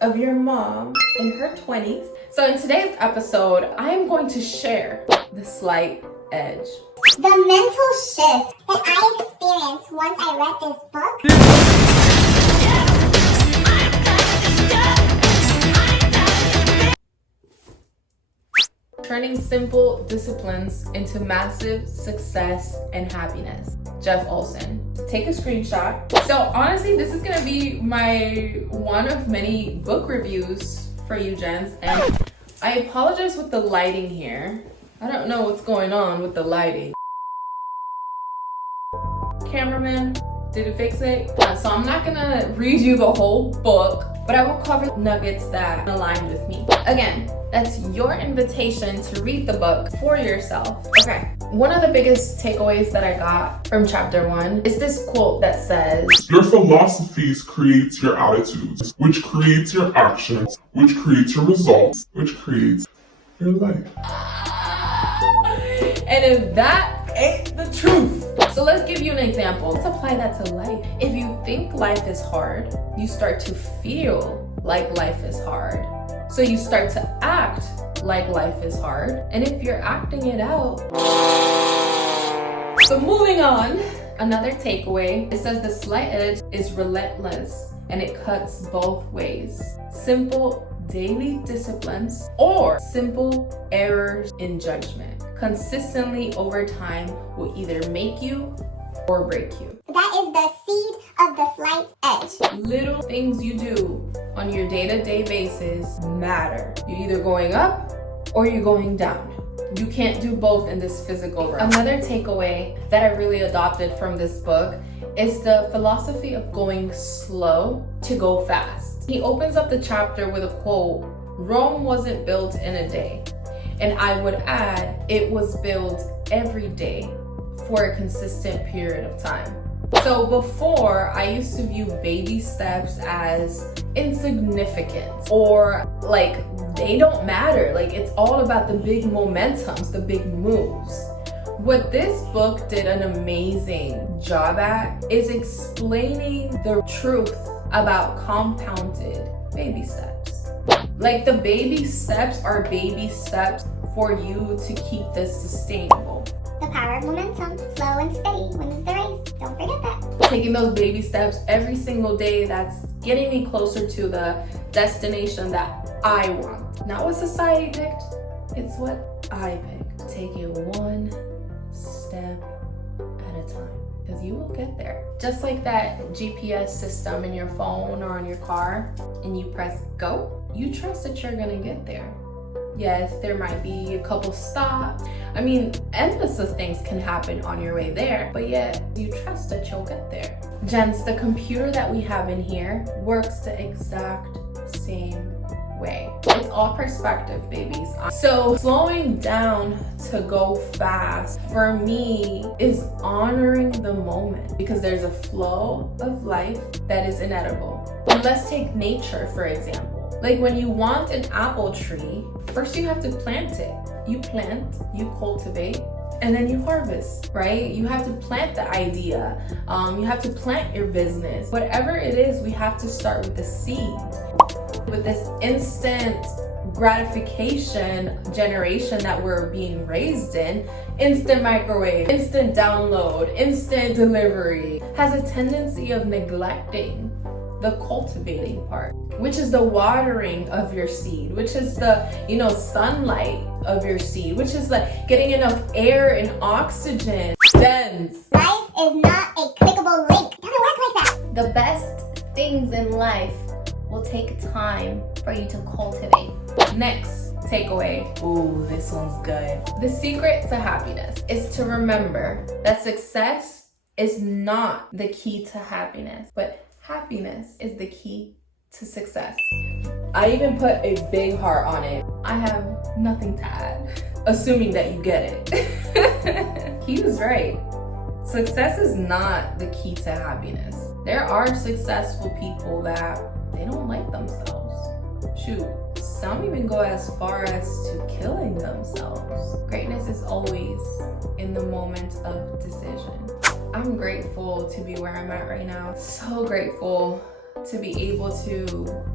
of your mom in her 20s. So in today's episode, I am going to share the slight edge. The mental shift that I experienced once I read this book. Turning simple disciplines into massive success and happiness. Jeff Olson. Take a screenshot. So honestly, this is gonna be my one of many book reviews for you gents, and I apologize with the lighting here. I don't know what's going on with the lighting. Cameraman, did it fix it? So I'm not gonna read you the whole book, but I will cover nuggets that align with me. Again, that's your invitation to read the book for yourself. Okay, one of the biggest takeaways that I got from chapter 1 is this quote that says, "Your philosophies creates your attitudes, which creates your actions, which creates your results, which creates your life." And if that ain't the truth. So let's give you an example. Let's apply that to life. If you think life is hard, you start to feel like life is hard. So you start to act like life is hard. And if you're acting it out. So moving on, another takeaway, it says the slight edge is relentless and it cuts both ways. Simple daily disciplines or simple errors in judgment consistently over time will either make you or break you. That is the seed of the slight edge. Little things you do on your day-to-day basis matter. You're either going up or you're going down. You can't do both in this physical realm. Another takeaway that I really adopted from this book is the philosophy of going slow to go fast. He opens up the chapter with a quote, "Rome wasn't built in a day." And I would add, it was built every day for a consistent period of time. So before, I used to view baby steps as insignificant or like they don't matter. Like it's all about the big momentums, the big moves. What this book did an amazing job at is explaining the truth about compounded baby steps. Like the baby steps are baby steps for you to keep this sustainable. The power of momentum, slow and steady wins the race. Don't forget that. Taking those baby steps every single day, that's getting me closer to the destination that I want. Not what society picked, it's what I picked. Take it one step at a time, because you will get there. Just like that GPS system in your phone or on your car, and you press go, you trust that you're gonna get there. Yes, there might be a couple stops. I mean, endless of things can happen on your way there, but yet you trust that you'll get there. Gents, the computer that we have in here works the exact same way. It's all perspective, babies. So slowing down to go fast for me is honoring the moment, because there's a flow of life that is inedible. And let's take nature, for example. Like when you want an apple tree, first you have to plant it. You plant, you cultivate, and then you harvest, right? You have to plant the idea. You have to plant your business. Whatever it is, we have to start with the seed. With this instant gratification generation that we're being raised in, instant microwave, instant download, instant delivery, has a tendency of neglecting the cultivating part, which is the watering of your seed, which is the, sunlight of your seed, which is the getting enough air and oxygen. Gents, Life is not a clickable link. It doesn't work like that. The best things in life will take time for you to cultivate. next takeaway. Ooh, this one's good. The secret to happiness is to remember that success is not the key to happiness, but happiness is the key to success. I even put a big heart on it. I have nothing to add, assuming that you get it. He was right. Success is not the key to happiness. There are successful people that they don't like themselves. Shoot, some even go as far as to killing themselves. Greatness is always in the moment of decision. I'm grateful to be where I'm at right now. So grateful to be able to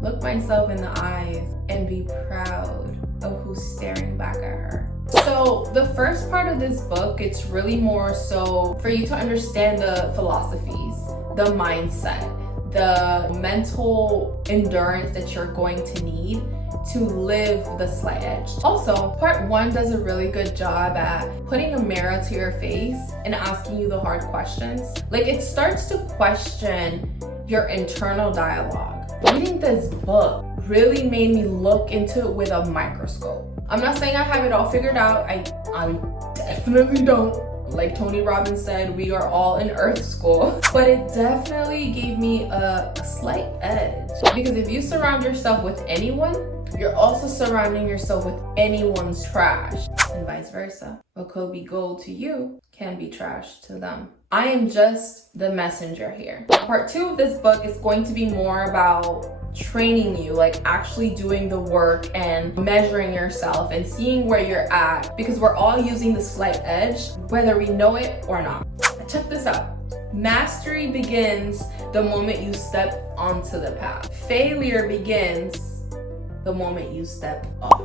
look myself in the eyes and be proud of who's staring back at her. So the first part of this book, it's really more so for you to understand the philosophies, the mindset, the mental endurance that you're going to need to live the slight edge. Also, part 1 does a really good job at putting a mirror to your face and asking you the hard questions. Like, it starts to question your internal dialogue. Reading this book really made me look into it with a microscope. I'm not saying I have it all figured out. I definitely don't. Like Tony Robbins said, we are all in Earth School. But it definitely gave me a slight edge. Because if you surround yourself with anyone, you're also surrounding yourself with anyone's trash, and vice versa. What could be gold to you can be trash to them. I am just the messenger here. Part 2 of this book is going to be more about training you, like actually doing the work and measuring yourself and seeing where you're at, because we're all using the slight edge, whether we know it or not. Check this out. Mastery begins the moment you step onto the path. Failure begins the moment you step off.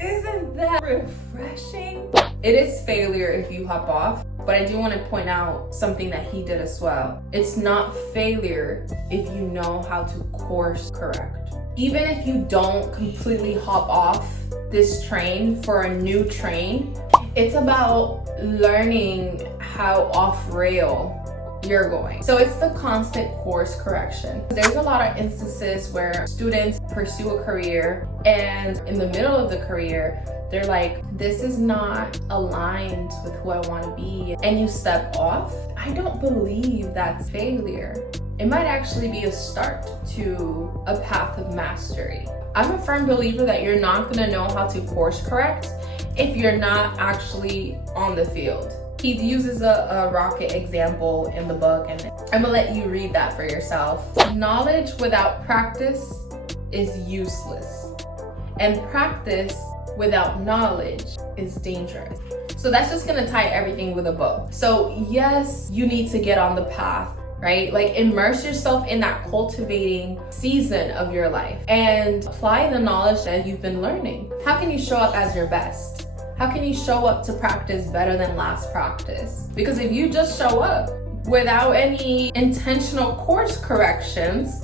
Isn't that refreshing? It is failure if you hop off, but I do want to point out something that he did as well. It's not failure if you know how to course correct. Even if you don't completely hop off this train for a new train, it's about learning how off rail you're going. So it's the constant course correction. There's a lot of instances where students pursue a career and in the middle of the career, they're like, this is not aligned with who I want to be, and you step off. I don't believe that's failure. It might actually be a start to a path of mastery. I'm a firm believer that you're not going to know how to course correct if you're not actually on the field. He uses a rocket example in the book, and I'm gonna let you read that for yourself. Knowledge without practice is useless, and practice without knowledge is dangerous. So that's just gonna tie everything with a bow. So yes, you need to get on the path, right? Like, immerse yourself in that cultivating season of your life and apply the knowledge that you've been learning. How can you show up as your best? How can you show up to practice better than last practice? Because if you just show up without any intentional course corrections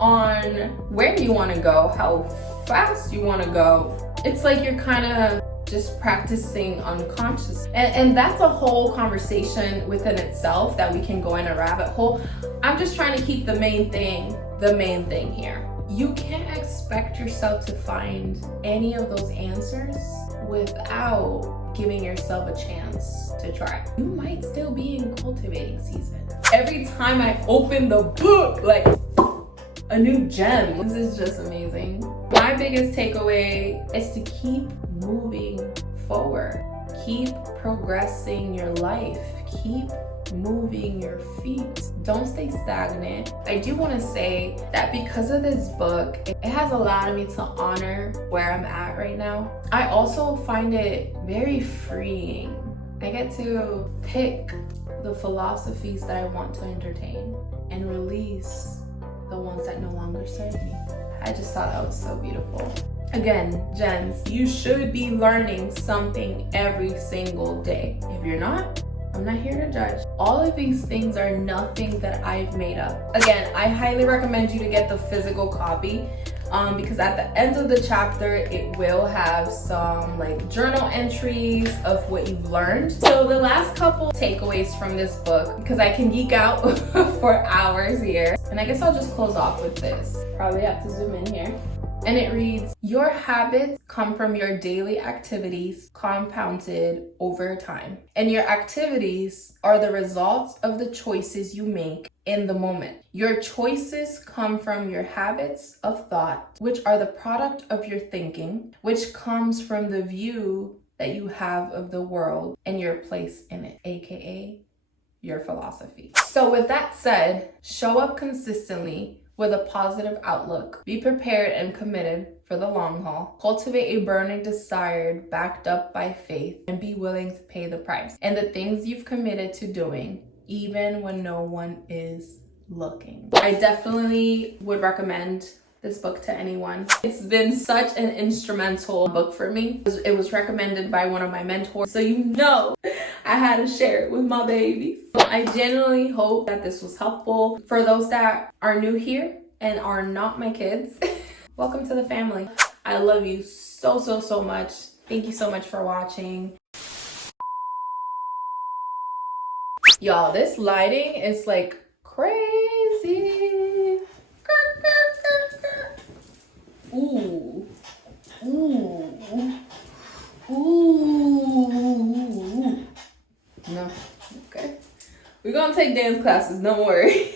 on where you want to go, how fast you want to go, it's like you're kind of just practicing unconscious. And that's a whole conversation within itself that we can go in a rabbit hole. I'm just trying to keep the main thing here. You can't expect yourself to find any of those answers without giving yourself a chance to try. You might still be in cultivating season. Every time I open the book, like a new gem. This is just amazing. My biggest takeaway is to keep moving forward. Keep progressing your life. Keep moving your feet. Don't stay stagnant. I do want to say that because of this book, it has allowed me to honor where I'm at right now. I also find it very freeing. I get to pick the philosophies that I want to entertain and release the ones that no longer serve me. I just thought that was so beautiful. Again, gens, you should be learning something every single day. If you're not, I'm not here to judge. All of these things are nothing that I've made up. Again, I highly recommend you to get the physical copy because at the end of the chapter, it will have some like journal entries of what you've learned. So the last couple takeaways from this book, because I can geek out for hours here. And I guess I'll just close off with this. Probably have to zoom in here. And it reads, your habits come from your daily activities compounded over time. And your activities are the results of the choices you make in the moment. Your choices come from your habits of thought, which are the product of your thinking, which comes from the view that you have of the world and your place in it, aka your philosophy. So with that said, show up consistently with a positive outlook. Be prepared and committed for the long haul. Cultivate a burning desire backed up by faith, and be willing to pay the price. And the things you've committed to doing, even when no one is looking. I definitely would recommend this book to anyone. It's been such an instrumental book for me. It was recommended by one of my mentors, so you know I had to share it with my babies. I genuinely hope that this was helpful. For those that are new here and are not my kids, welcome to the family. I love you so, so, so much. Thank you so much for watching. Y'all, this lighting is like crazy. Ooh. Ooh. Ooh. No. Okay. We're gonna take dance classes, don't worry.